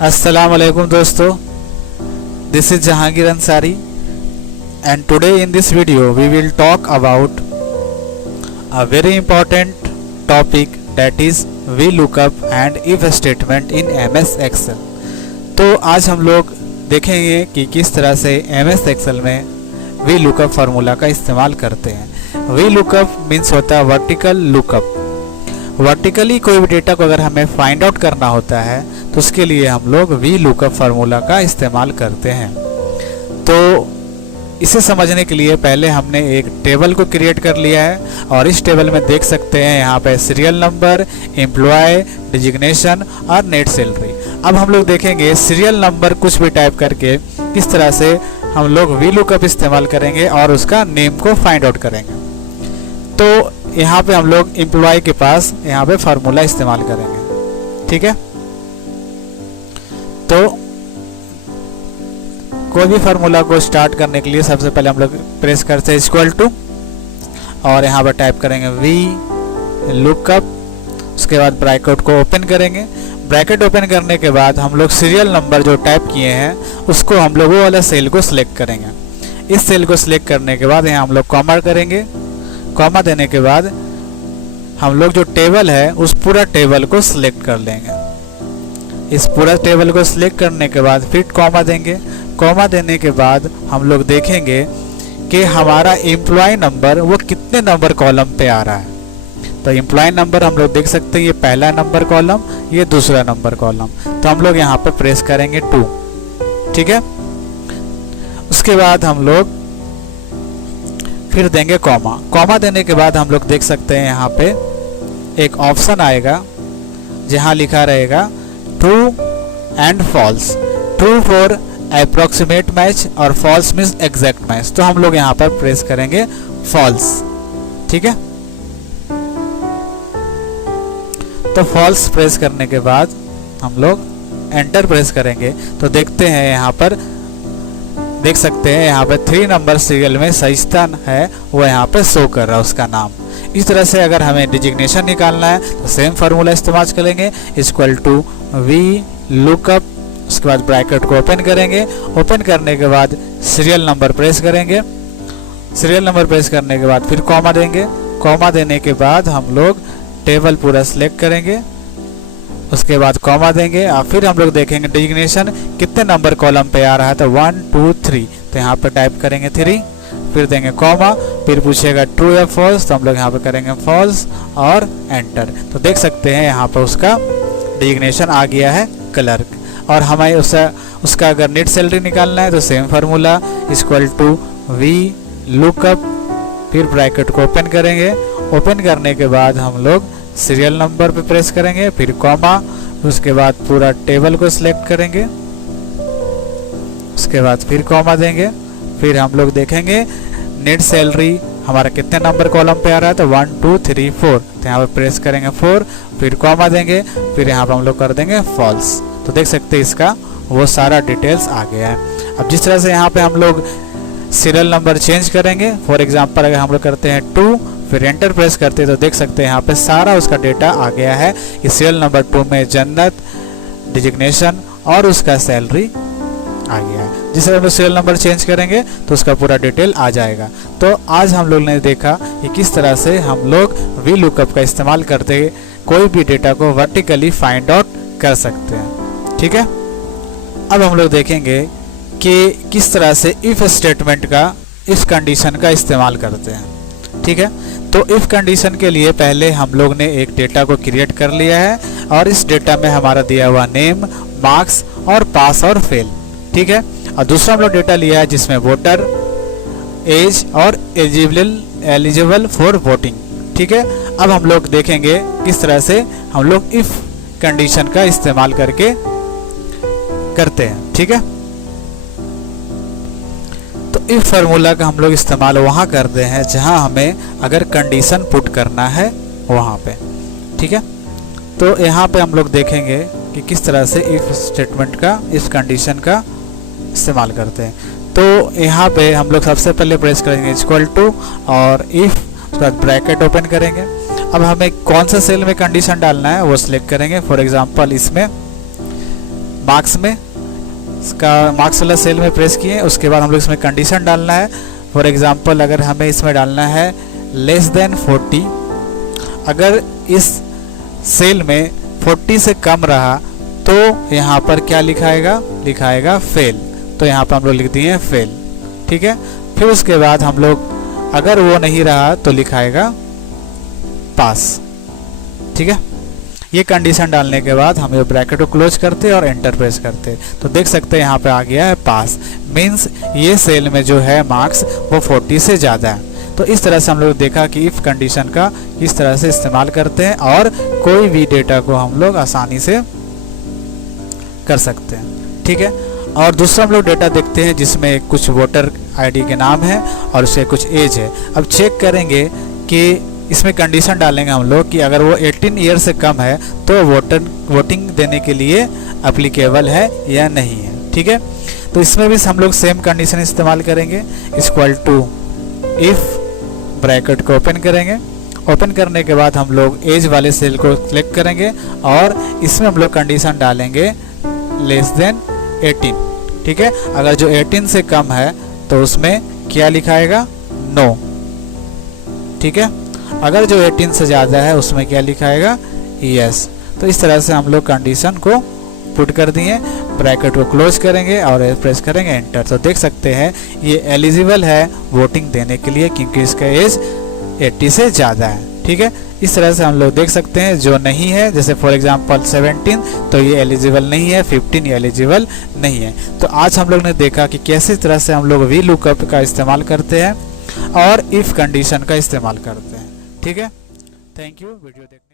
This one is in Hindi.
Assalamu alaikum dosto. This is Jahangir Ansari, and today in this video we will talk about a very important topic, that is VLOOKUP and if statement in MS Excel। तो आज हम लोग देखेंगे कि किस तरह से MS Excel में VLOOKUP फार्मूला का इस्तेमाल करते हैं। VLOOKUP मीन्स होता है वर्टिकल लुकअप। वर्टिकली कोई भी डेटा को अगर हमें फाइंड आउट करना होता है तो उसके लिए हम लोग VLOOKUP फार्मूला का इस्तेमाल करते हैं। तो इसे समझने के लिए पहले हमने एक टेबल को क्रिएट कर लिया है और इस टेबल में देख सकते हैं यहाँ पे सीरियल नंबर, एम्प्लॉय, डिजिग्नेशन और नेट सैलरी। अब हम लोग देखेंगे सीरियल नंबर कुछ भी टाइप करके किस तरह से हम लोग VLOOKUP इस्तेमाल करेंगे और उसका नेम को फाइंड आउट करेंगे। तो यहाँ पे हम लोग एम्प्लॉय के पास यहाँ पे फार्मूला इस्तेमाल करेंगे, ठीक है। तो कोई भी फार्मूला को स्टार्ट करने के लिए सबसे पहले हम लोग प्रेस करते हैं इक्वल टू और यहाँ पर टाइप करेंगे VLOOKUP। उसके बाद ब्रैकेट को ओपन करेंगे। ब्रैकेट ओपन करने के बाद हम लोग सीरियल नंबर जो टाइप किए हैं उसको हम लोग वो वाला सेल को सिलेक्ट करेंगे। इस सेल को सिलेक्ट करने के बाद यहाँ हम लोग कॉमा करेंगे। कॉमा देने के बाद हम लोग जो टेबल है उस पूरा टेबल को सिलेक्ट कर लेंगे। इस पूरा टेबल को सिलेक्ट करने के बाद फिर कॉमा देंगे। कॉमा देने के बाद हम लोग देखेंगे कि हमारा एम्प्लॉय नंबर वो कितने नंबर कॉलम पे आ रहा है। तो एम्प्लॉय नंबर हम लोग देख सकते हैं, ये पहला नंबर कॉलम, ये दूसरा नंबर कॉलम। तो हम लोग यहाँ पे प्रेस करेंगे 2, ठीक है। उसके बाद हम लोग फिर देंगे कॉमा। कॉमा देने के बाद हम लोग देख सकते हैं यहाँ पे एक ऑप्शन आएगा जहाँ लिखा रहेगा true and false. True for approximate match और फॉल्स मीन्स एग्जैक्ट मैच। तो हम लोग यहाँ पर प्रेस करेंगे फॉल्स, ठीक है। तो फॉल्स प्रेस करने के बाद हम लोग एंटर प्रेस करेंगे। तो देखते हैं यहाँ पर देख सकते हैं यहाँ पे 3 नंबर सीरियल में सहिष्ठा है वो यहाँ पे शो कर रहा है उसका नाम। इस तरह से अगर हमें डिजिग्नेशन निकालना है तो सेम फार्मूला इस्तेमाल करेंगे इक्वल टू VLOOKUP। उसके बाद ब्रैकेट को ओपन करेंगे। ओपन करने के बाद सीरियल नंबर प्रेस करेंगे। सीरियल नंबर प्रेस करने के बाद फिर कॉमा देंगे। कॉमा देने के बाद हम लोग टेबल पूरा सिलेक्ट करेंगे। उसके बाद कॉमा देंगे और फिर हम लोग देखेंगे डिजिग्नेशन कितने नंबर कॉलम पे आ रहा है। तो 1 2 3, तो यहाँ पे टाइप करेंगे 3, फिर देंगे कॉमा, फिर पूछेगा ट्रू या फॉल्स, तो हम लोग यहाँ पे करेंगे फॉल्स और एंटर। तो देख सकते हैं यहाँ पे उसका डिजिग्नेशन आ गया है क्लर्क। और हमें उसका अगर नेट सैलरी निकालना है तो same formula equal to VLOOKUP, फिर ब्रैकेट को ओपन करेंगे। ओपन करने के बाद हम लोग सीरियल नंबर पे प्रेस करेंगे, फिर कॉमा, उसके बाद पूरा टेबल को सिलेक्ट करेंगे। उसके बाद फिर कॉमा देंगे। फिर हम लोग देखेंगे नेट सैलरी हमारा कितने नंबर कॉलम पे आ रहा है। तो 1 2 3 4, तो यहाँ पे प्रेस करेंगे 4, फिर कॉमा देंगे, फिर यहाँ पे हम लोग कर देंगे फॉल्स। तो देख सकते हैं इसका वो सारा डिटेल्स आ गया है। अब जिस तरह से यहाँ पे हम लोग सीरियल नंबर चेंज करेंगे, फॉर एग्जाम्पल अगर हम लोग करते हैं 2, फिर एंटर प्रेस करते हैं तो देख सकते हैं यहाँ पे सारा उसका डेटा आ गया है। इस सीरियल नंबर 2 में जन्नत, डिजिग्नेशन और उसका सैलरी आ गया है। जिस तरह हम सीरियल नंबर चेंज करेंगे तो उसका पूरा डिटेल आ जाएगा। तो आज हम लोग ने देखा कि किस तरह से हम लोग VLOOKUP का इस्तेमाल करते कोई भी डेटा को वर्टिकली फाइंड आउट कर सकते हैं, ठीक है। अब हम लोग देखेंगे कि किस तरह से इफ स्टेटमेंट का, इफ कंडीशन का इस्तेमाल करते हैं, ठीक है। तो इफ कंडीशन के लिए पहले हम लोग ने एक डेटा को क्रिएट कर लिया है और इस डेटा में हमारा दिया हुआ नेम, मार्क्स और पास और फेल, ठीक है। और दूसरा हम लोग डेटा लिया है जिसमें वोटर, एज और एलिजिबल फॉर वोटिंग, ठीक है। अब हम लोग देखेंगे किस तरह से हम लोग इफ कंडीशन का इस्तेमाल करके करते हैं, ठीक है। तो इफ फार्मूला का हम लोग इस्तेमाल वहाँ करते हैं जहाँ हमें अगर कंडीशन पुट करना है वहाँ पे, ठीक है। तो यहाँ पे हम लोग देखेंगे कि किस तरह से इफ स्टेटमेंट का, इफ कंडीशन का इस्तेमाल करते हैं। तो यहाँ पे हम लोग सबसे पहले प्रेस करेंगे इक्वल टू और इफ, उसके बाद ब्रैकेट ओपन करेंगे। अब हमें कौन सा सेल में कंडीशन डालना है वो सिलेक्ट करेंगे। फॉर एग्जांपल इसमें मार्क्स में इसका मार्क्स वाला सेल में प्रेस किए, उसके बाद हम लोग इसमें कंडीशन डालना है। फॉर एग्जांपल अगर हमें इसमें डालना है लेस देन 40, अगर इस सेल में 40 से कम रहा तो यहाँ पर क्या लिखाएगा फेल। तो यहाँ पर हम लोग लिख दिए फेल, ठीक है। फिर उसके बाद हम लोग अगर वो नहीं रहा तो लिखाएगा पास, ठीक है। ये कंडीशन डालने के बाद हम ये ब्रैकेट को क्लोज करते और एंटर प्रेस करते, तो देख सकते हैं यहाँ पे आ गया है पास। मीन्स ये सेल में जो है मार्क्स वो 40 से ज़्यादा है। तो इस तरह से हम लोग देखा कि इफ़ कंडीशन का इस तरह से इस्तेमाल करते हैं और कोई भी डेटा को हम लोग आसानी से कर सकते हैं, ठीक है। और दूसरा हम लोग डेटा देखते हैं जिसमें कुछ वोटर आईडी के नाम है और उसके कुछ एज है। अब चेक करेंगे कि इसमें कंडीशन डालेंगे हम लोग कि अगर वो 18 ईयर से कम है तो वोटिंग देने के लिए एप्लीकेबल है या नहीं है, ठीक है। तो इसमें भी हम लोग सेम कंडीशन इस्तेमाल करेंगे, इक्वल टू इफ़ ब्रैकेट को ओपन करेंगे। ओपन करने के बाद हम लोग एज वाले सेल को क्लिक करेंगे और इसमें हम लोग कंडीशन डालेंगे लेस देन 18, ठीक है। अगर जो 18 से कम है तो उसमें क्या लिखाएगा नो, ठीक है। अगर जो 18 से ज़्यादा है उसमें क्या लिखाएगा यस। तो इस तरह से हम लोग कंडीशन को पुट कर दिए, ब्रैकेट को क्लोज करेंगे और प्रेस करेंगे एंटर। तो देख सकते हैं ये एलिजिबल है वोटिंग देने के लिए क्योंकि इसका एज 80 से ज़्यादा है, ठीक है। इस तरह से हम लोग देख सकते हैं जो नहीं है, जैसे फॉर एग्जांपल 17 तो ये एलिजिबल नहीं है, 15 ये एलिजिबल नहीं है। तो आज हम लोग ने देखा कि कैसे तरह से हम लोग वी लुकअप का इस्तेमाल करते हैं और इफ़ कंडीशन का इस्तेमाल करते हैं, ठीक है। थैंक यू वीडियो देखने